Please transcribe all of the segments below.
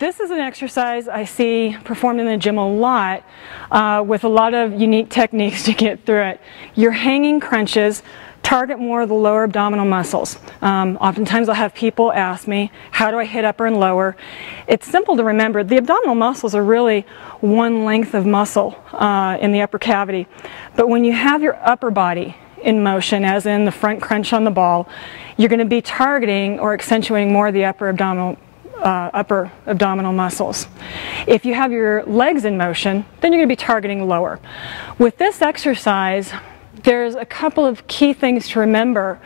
This is an exercise I see performed in the gym a lot with a lot of unique techniques to get through it. Your hanging crunches target more of the lower abdominal muscles. Oftentimes I'll have people ask me, how do I hit upper and lower? It's simple to remember. The abdominal muscles are really one length of muscle in the upper cavity. But when you have your upper body in motion, as in the front crunch on the ball, you're going to be targeting or accentuating more of the upper abdominal muscles. If you have your legs in motion, then you're going to be targeting lower. With this exercise, there's a couple of key things to remember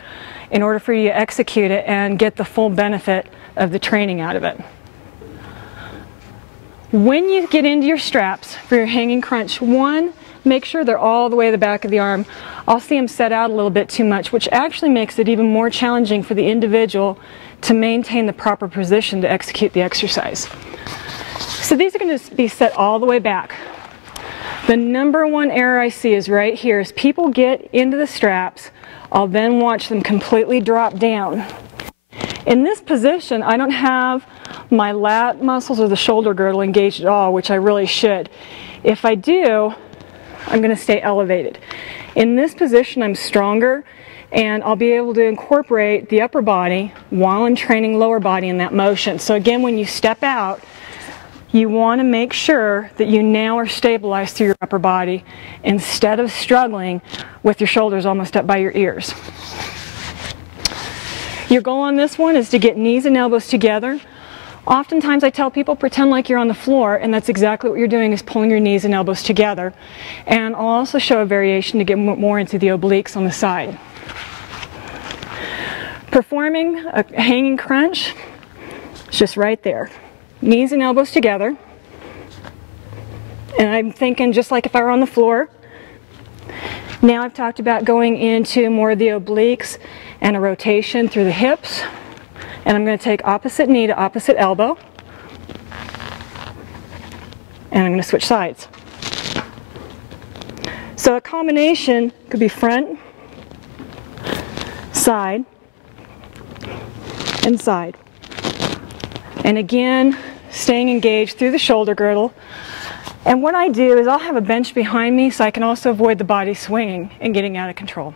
in order for you to execute it and get the full benefit of the training out of it. When you get into your straps for your hanging crunch, one, make sure they're all the way to the back of the arm. I'll see them set out a little bit too much, which actually makes it even more challenging for the individual to maintain the proper position to execute the exercise. So these are going to be set all the way back. The number one error I see is right here, is people get into the straps, I'll then watch them completely drop down. In this position, I don't have my lat muscles or the shoulder girdle engaged at all, which I really should. If I do, I'm going to stay elevated. In this position, I'm stronger, and I'll be able to incorporate the upper body while I'm training lower body in that motion. So again, when you step out, you want to make sure that you now are stabilized through your upper body instead of struggling with your shoulders almost up by your ears. Your goal on this one is to get knees and elbows together. Oftentimes I tell people, pretend like you're on the floor, and that's exactly what you're doing, is pulling your knees and elbows together. And I'll also show a variation to get more into the obliques on the side. Performing a hanging crunch, it's just right there. Knees and elbows together. And I'm thinking just like if I were on the floor. Now I've talked about going into more of the obliques and a rotation through the hips. And I'm going to take opposite knee to opposite elbow. And I'm going to switch sides. So a combination could be front, side, and side. And again, staying engaged through the shoulder girdle. And what I do is I'll have a bench behind me so I can also avoid the body swinging and getting out of control.